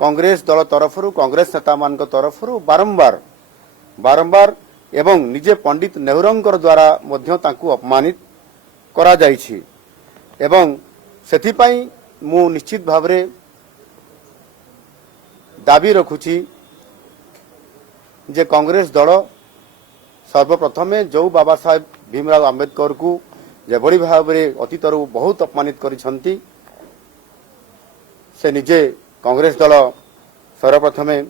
कांग्रेस दल तरफ कांग्रेस नेता मान तरफ बारंबार बारंबार एवं निजे पंडित नेहरू द्वारा मध्य तांकु अपमानित करा जाइछि एवं सेथिपाई मु निश्चित भावरे दाबी रखुछि जे कांग्रेस दल सर्वप्रथमे जो बाबा साहेब भीमराव आंबेडकर को जेभली भाव में अतीतर बहुत अपमानित करिसंती से निजे कांग्रेस दल सर्वप्रथमे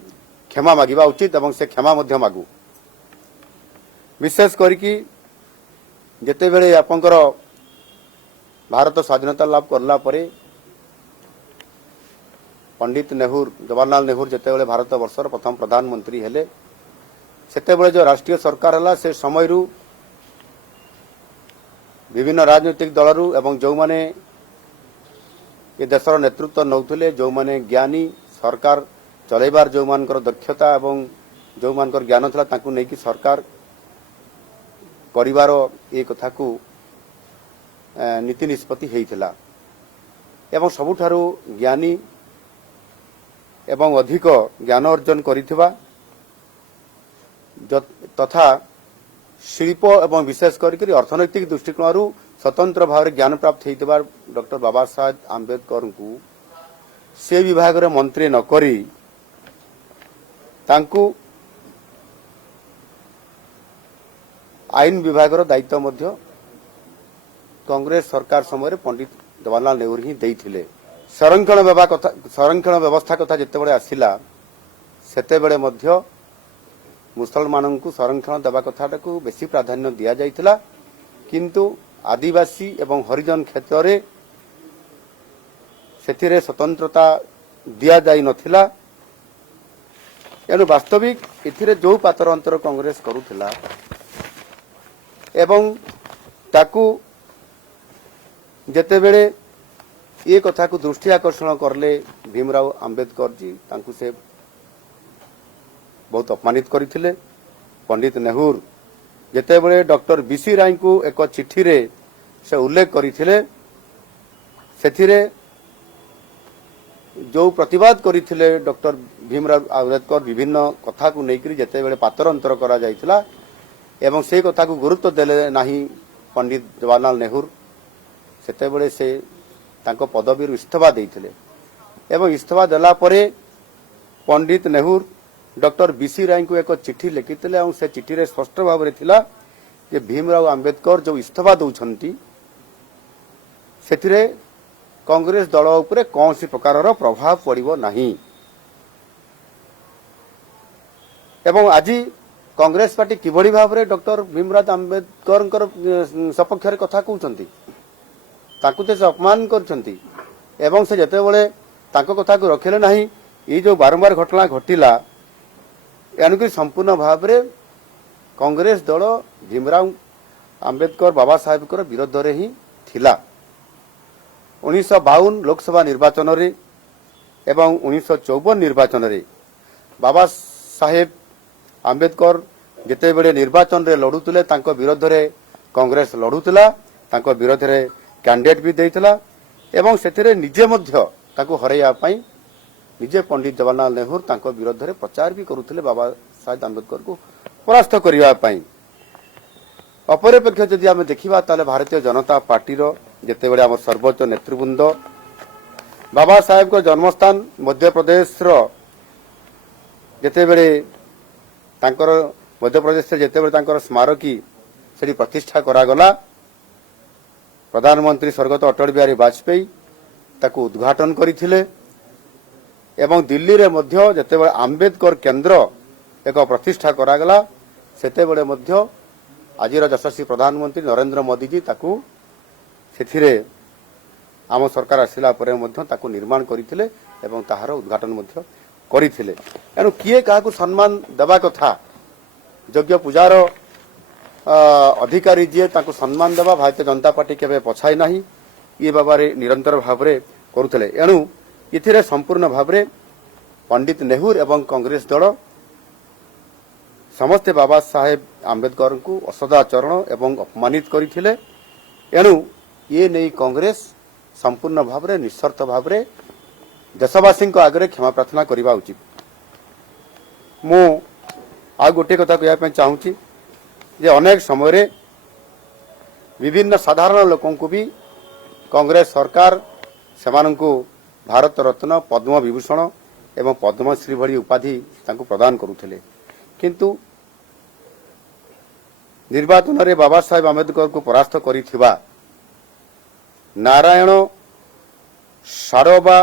क्षमा मागिबा उचित एवं से क्षमा मध्य मागु विशेष करिकी जेतेबेले आपनकर भारत स्वाधीनता लाभ करला परे पंडित नेहरू जवाहरलाल नेहरू जेतेबेले भारत वर्षर प्रथम प्रधानमंत्री हेले सेतेबेले जो राष्ट्रीय सरकार हला से समय विभिन्न राजनीतिक दलरू एवं जो माने ये देशर नेतृत्व नौथिले जो माने ज्ञानी सरकार चलैबार जो मानकर दक्षता एवं जो मानकर ज्ञान थला ताकू नेकी सरकार परिवार ए कथा को नीति निष्पत्ति हेइथिला एवं सबुठारू ज्ञानी एवं अधिक ज्ञान अर्जन करिथिबा तथा शिल्प एवं विशेष करके अर्थनैतिक दृष्टिकोण स्वतंत्र भाव में ज्ञान प्राप्त होता डॉक्टर बाबा साहेब आंबेडकर को से विभाग रे मंत्री न करी तांकु आईन विभाग दायित्व मध्य कांग्रेस सरकार समय पंडित जवाहरलाल नेहरू ही देइथिले संरक्षण व्यवस्था कथा जितेबाला आसिला सेतेबेले मध्य मुसलमान को संरक्षण देवा कथा को बेसी प्राधान्य दिया जाइथिला किंतु आदिवासी एवं हरिजन क्षेत्र में सेथिरे स्वतंत्रता दिया जाई नथिला एनु वास्तविक एथिरे जो पातर अंतर कांग्रेस करुथिला एवं ताकू जेतेबेले ये कथा को दृष्टि आकर्षण करले भीमराव आंबेडकर जी तांकू से बहुत अपमानित करथिले पंडित नेहरू जेतेबेले डॉक्टर बीसी राय को एक चिठी रे से उल्लेख करथिले सेथिरे जो प्रतिवाद करथिले डॉक्टर भीमराव आंबेडकर विभिन्न कथा को लेकर जेतेबेले पातर अंतर करा जाइथिला एवं से कथा को गुरुत्व देले नाही पंडित जवाहरलाल नेहरू सेतेबेले से तांको पदवी इस्तीफा देइथिले एवं इस्तीफा देला परे पंडित नेहरू डॉक्टर बीसी राय को एक चिठी लिखिथिले और से चिठी रे स्पष्ट भाव रे थिला जे भीमराव आंबेडकर जो इस्तीफा दउछंती सेथिरे कांग्रेस दल उपरे कौनसी प्रकार प्रभाव पड़िबो नाही एवं आज कांग्रेस पार्टी किभली भाव रे डॉक्टर भीमराव आंबेडकर सपक्ष रे कथा कहउछंती ताकू से अपमान करछंती एवं से जेतेबेले तांको कथा को रखिले नाही ये जो बारंबार घटना घटिला यानी संपूर्ण भाव में कांग्रेस दल भीमराव आंबेडकर बाबा साहेब को विरोध रे ही थिला 1952 लोकसभा निर्वाचन रे एवं 1954 निर्वाचन रे बाबा साहेब आंबेडकर जेतेबेले निर्वाचन रे लड़ुतले तांको विरोध रे कांग्रेस लड़ुतला तांको विरोध रे कैंडिडेट भी देइतला एवं सेथिरे निजे मध्य तांको हरैया पई निजे पंडित जवाहरलाल नेहरू तांको विरोध रे प्रचार भी करुथिले बाबा साहेब आंबेडकर को परास्त करिवा पई अपरपेक्ष जदि आमे देखिबा ताले भारतीय जनता पार्टी रो जेतेबेले हमर सर्वोच्च नेतृवृंद बाबा साहेब को जन्मस्थान मध्य प्रदेश रो जेतेबेले तांकर मध्य प्रदेश से जेतेबेले तांकर स्मारकी सेठी प्रतिष्ठा करा गला प्रधानमंत्री स्वर्गत अटल बिहारी वाजपेयी ताकू उद्घाटन करथिले एवं दिल्ली रे मध्य जेतेबेले आंबेडकर केंद्र एक प्रतिष्ठा करागला सेतेबेले मध्य आजिर यशस्वी प्रधानमंत्री नरेंद्र मोदी जी ताकू सेथिरे आम सरकार आसिला परे मध्य ताकू निर्माण करथिले एवं ताहार उद्घाटन मध्य करथिले एनु किए काहाकू सम्मान देबा कथा योग्य पूजार अधिकारी जी ताकू सम्मान देबा भारतीय जनता पार्टी केबे पछाई नाही ये बाबारे निरंतर भावरे करुथिले एनु इथिरे संपूर्ण भावरे पंडित नेहरू एवं कांग्रेस दल समस्ते बाबा साहेब आंबेडकर को असदाचरण एवं अपमानित करथिले एनु ये नहीं कांग्रेस संपूर्ण भावरे निस्वार्थ भावरे देशवासी आगे क्षमा प्रार्थना करने उचित। मु आ गोटे कथा कहवाई चाहूँगी जे अनेक समय विभिन्न साधारण लोकों को भी कांग्रेस सरकार सेमानंकु भारत रत्न पद्म विभूषण एवं पद्मश्री भली उपाधि तांकु प्रदान करुथिले, किंतु निर्वाचन रे बाबा साहेब आंबेडकर को परास्त करिथिबा नारायण सारोबा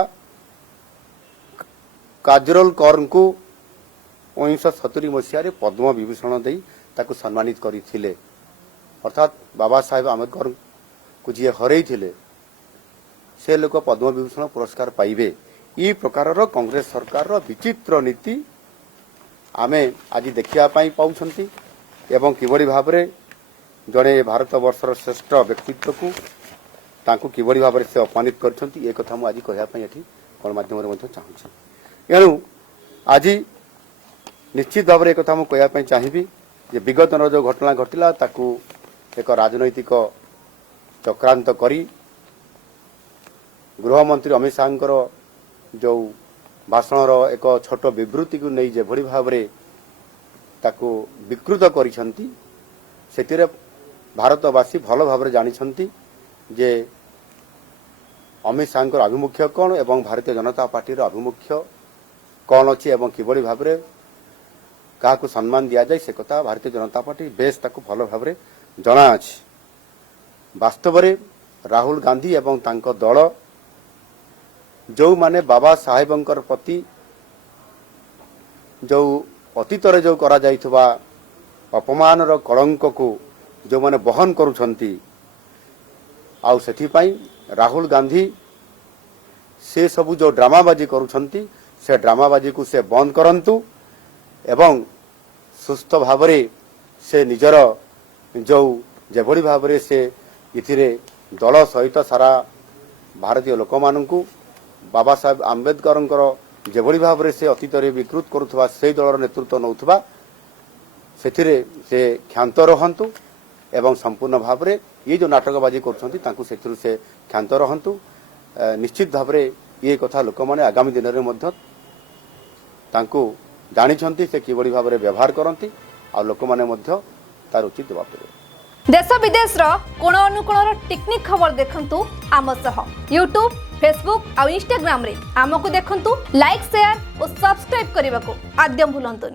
काजरोलकर को 1970 मसीह पद्म विभूषण दे ताकु सम्मानित करथिले। अर्थात बाबा साहेब आंबेडकर को जी हरई थिले से लोक पद्म विभूषण पुरस्कार पाइबे। ई प्रकार कांग्रेस सरकार विचित्र नीति आमे आज देखिया पाई पाउछंती एवं किबड़ी भाबरे जड़े भारत वर्षर श्रेष्ठ व्यक्तित्व को तांकु किबड़ी भाबरे से अपमानित करछंती। ए कथा मु आज कहया पाई एठी गणमाध्यम रे मध्ये चाहूछि। एणु आज निश्चित भाव में एक कथा मुझे कहवाई चाहिए जे विगत जो घटना घटिला ताकू एक राजनैतिक चक्रांत करी गृहमंत्री अमित शाहर जो भाषण एक छोट विवृत्ति को नहीं जेभली भाव में ताकू विकृत करिसंती सेतिरे भारतवासी भल भाव जानिछंती जे अमित शाहर आभिमुख्य कौन एवं भारतीय जनता पार्टी आभिमुख्य कौन अच्छी एवं किभली भाव में क्या सम्मान दि जाए से कथा भारतीय जनता पार्टी बेस ताकू भल भाव में जना अछि। वास्तव में राहुल गांधी एवं तांको दल जो माने बाबा साहेबंकर प्रति जो अतीत जो करा जाइथबा अपमान रो कलंक को जो माने बहन करुछंती आउ सेथि पई राहुल गांधी से सबु जो ड्रामाबाजी करुछंती से ड्रामाबाजी को से बंद करंतु एवं सुस्थ भावरे से निजर जो जेभली भावरे से इथिरे दल सहित सारा भारतीय लोक माननकु बाबा साहेब आंबेडकर जेभली भावरे से अतीत रे विकृत करुथबा से दलर नेतृत्व नौथबा सेथिरे से क्षांत रहंतु एवं संपूर्ण भावरे ये जो नाटकबाजी करुछंती तांकु सेथिरु से क्षांत रहंतु। निश्चित भावरे ये कथा लोक माने आगामी दिन रे मध्य तांकु जानिछंती से किबड़ी भाव में व्यवहार करती आ लोक माने मध्य तार उचित जवाब देबे। देश विदेश रो कोण अनुकोण टेक्निक खबर देखंतु आम सह यूट्यूब फेसबुक और इंस्टाग्राम रे आमको देखंतु लाइक शेयर और सब्सक्राइब करने को आद्यम भूलंतुनि।